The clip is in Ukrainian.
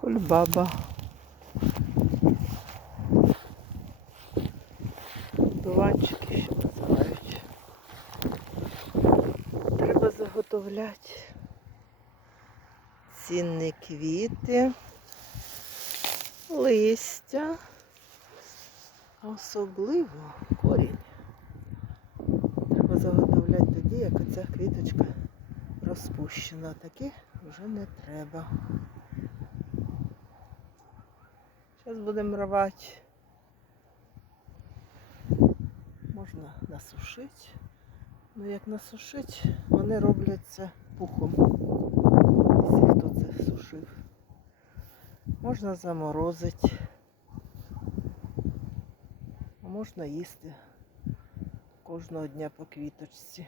Кульбаба. Дуванчики ще називають. Треба заготовляти цінні квіти, листя, особливо корінь. Треба заготовляти тоді, як оця квіточка розпущена. Такі вже не треба. Зараз будемо рвати. Можна насушити. Ну як насушити, вони робляться пухом. Якщо хто це сушив. Можна заморозити. А можна їсти кожного дня по квіточці.